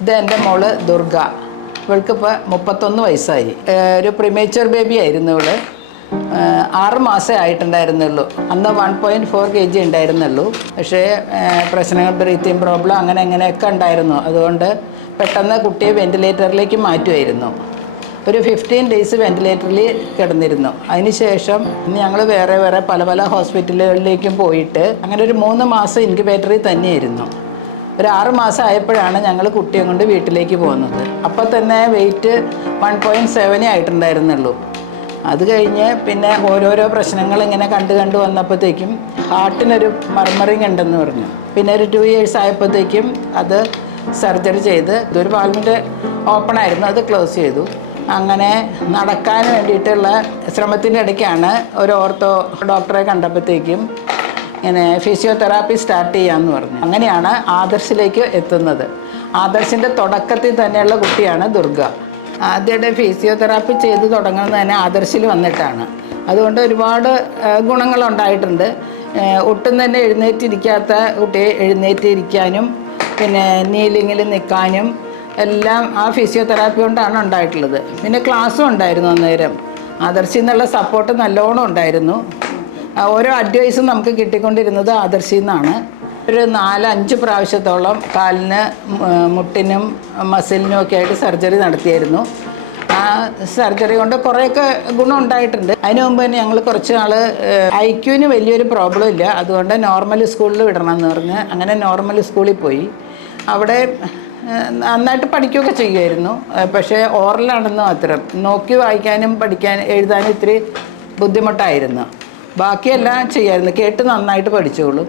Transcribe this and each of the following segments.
ഇത് എൻ്റെ മോള് ദുർഗ. ഇവൾക്കിപ്പോൾ 31 വയസ്സായി. ഒരു പ്രിമേച്ചർ ബേബി ആയിരുന്നു ഇവള്. 6 മാസമേ ആയിട്ടുണ്ടായിരുന്നുള്ളൂ. അന്ന് 1.4 kg ഉണ്ടായിരുന്നുള്ളൂ. പക്ഷേ പ്രശ്നങ്ങൾ, ബ്രീത്തിങ് പ്രോബ്ലം അങ്ങനെയൊക്കെ ഉണ്ടായിരുന്നു. അതുകൊണ്ട് പെട്ടെന്ന് കുട്ടിയെ വെൻറ്റിലേറ്ററിലേക്ക് മാറ്റുമായിരുന്നു. ഒരു 15 days വെൻറ്റിലേറ്ററിൽ കിടന്നിരുന്നു. അതിനുശേഷം ഞങ്ങൾ വേറെ പല ഹോസ്പിറ്റലുകളിലേക്കും പോയിട്ട് അങ്ങനെ ഒരു 3 മാസം ഇൻക്യുബേറ്ററിൽ തന്നെയായിരുന്നു. ഒരു 6 മാസം ആയപ്പോഴാണ് ഞങ്ങൾ കുട്ടിയെ കൊണ്ട് വീട്ടിലേക്ക് പോകുന്നത്. അപ്പോൾ തന്നെ വെയിറ്റ് 1.7 ആയിട്ടുണ്ടായിരുന്നുള്ളൂ. അത് കഴിഞ്ഞ് പിന്നെ ഓരോരോ പ്രശ്നങ്ങൾ ഇങ്ങനെ കണ്ടു വന്നപ്പോഴത്തേക്കും ഹാർട്ടിനൊരു മർമറിങ് ഉണ്ടെന്ന് പറഞ്ഞു. പിന്നെ ഒരു 2 years ആയപ്പോഴത്തേക്കും അത് സർജറി ചെയ്ത് ഇതൊരു വാൽവിൻ്റെ ഓപ്പൺ ആയിരുന്നു, അത് ക്ലോസ് ചെയ്തു. അങ്ങനെ നടക്കാൻ വേണ്ടിയിട്ടുള്ള ശ്രമത്തിൻ്റെ ഇടയ്ക്കാണ് ഒരു ഓർത്തോ ഡോക്ടറെ കണ്ടപ്പോഴത്തേക്കും ഇങ്ങനെ ഫിസിയോതെറാപ്പി സ്റ്റാർട്ട് ചെയ്യാമെന്ന് പറഞ്ഞു. അങ്ങനെയാണ് ആദർശിലേക്ക് എത്തുന്നത്. ആദർശിൻ്റെ തുടക്കത്തിൽ തന്നെയുള്ള കുട്ടിയാണ് ദുർഗ. ആദ്യമായിട്ട് ഫിസിയോതെറാപ്പി ചെയ്ത് തുടങ്ങുന്നത് തന്നെ ആദർശിൽ വന്നിട്ടാണ്. അതുകൊണ്ട് ഒരുപാട് ഗുണങ്ങളുണ്ടായിട്ടുണ്ട്. ഒട്ടും തന്നെ എഴുന്നേറ്റിരിക്കാത്ത കുട്ടിയെ എഴുന്നേറ്റിരിക്കാനും പിന്നെ നീലിങ്ങിൽ നിൽക്കാനും എല്ലാം ആ ഫിസിയോതെറാപ്പി കൊണ്ടാണ് ഉണ്ടായിട്ടുള്ളത്. പിന്നെ ക്ലാസ്സും ഉണ്ടായിരുന്നു അന്നേരം. ആദർശിൽ നിന്നുള്ള സപ്പോർട്ട് നല്ലോണം ഉണ്ടായിരുന്നു. ഓരോ അഡ്വൈസും നമുക്ക് കിട്ടിക്കൊണ്ടിരുന്നത് ആദർശിൽ നിന്നാണ്. ഒരു 4-5 പ്രാവശ്യത്തോളം കാലിന്, മുട്ടിനും മസിലിനും ഒക്കെ ആയിട്ട് സർജറി നടത്തിയായിരുന്നു. ആ സർജറി കൊണ്ട് കുറേയൊക്കെ ഗുണം ഉണ്ടായിട്ടുണ്ട്. അതിന് മുമ്പ് തന്നെ ഞങ്ങൾ കുറച്ച് നാൾ ഐക്യുവിന് വലിയൊരു പ്രോബ്ലം ഇല്ല, അതുകൊണ്ട് നോർമൽ സ്കൂളിൽ വിടണമെന്ന് പറഞ്ഞ് അങ്ങനെ നോർമൽ സ്കൂളിൽ പോയി. അവിടെ നന്നായിട്ട് പഠിക്കുകയൊക്കെ ചെയ്യുമായിരുന്നു. പക്ഷേ ഓറലാണെന്ന് മാത്രം. നോക്കി വായിക്കാനും എഴുതാനും ഇത്തിരി ബുദ്ധിമുട്ടായിരുന്നു. ബാക്കിയെല്ലാം ചെയ്യാമായിരുന്നു. കേട്ട് നന്നായിട്ട് പഠിച്ചോളും.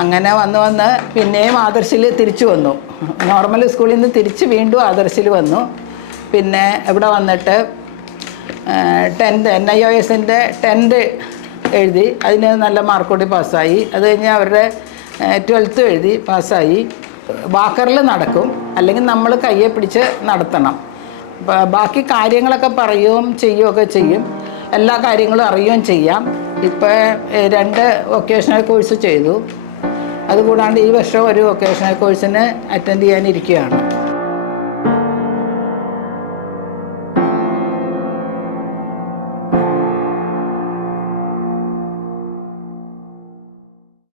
അങ്ങനെ വന്ന് പിന്നെയും ആദർശിൽ തിരിച്ചു വന്നു. നോർമൽ സ്കൂളിൽ നിന്ന് തിരിച്ച് വീണ്ടും ആദർശിൽ വന്നു. പിന്നെ ഇവിടെ വന്നിട്ട് 10th NIOSൻ്റെ 10th എഴുതി. അതിന് നല്ല മാർക്കോടി പാസ്സായി. അത് കഴിഞ്ഞ് അവരുടെ 12th എഴുതി പാസ്സായി. വാക്കറിൽ നടക്കും, അല്ലെങ്കിൽ നമ്മൾ കയ്യെ പിടിച്ച് നടത്തണം. ബാക്കി കാര്യങ്ങളൊക്കെ പറയുകയും ചെയ്യുകയൊക്കെ ചെയ്യും. എല്ലാ കാര്യങ്ങളും അറിയുകയും ചെയ്യാം. ഇപ്പോൾ 2 വൊക്കേഷണൽ കോഴ്സ് ചെയ്തു. അതുകൂടാണ്ട് ഈ വർഷം ഒരു വൊക്കേഷണൽ കോഴ്സിന് അറ്റൻഡ് ചെയ്യാനിരിക്കുകയാണ്.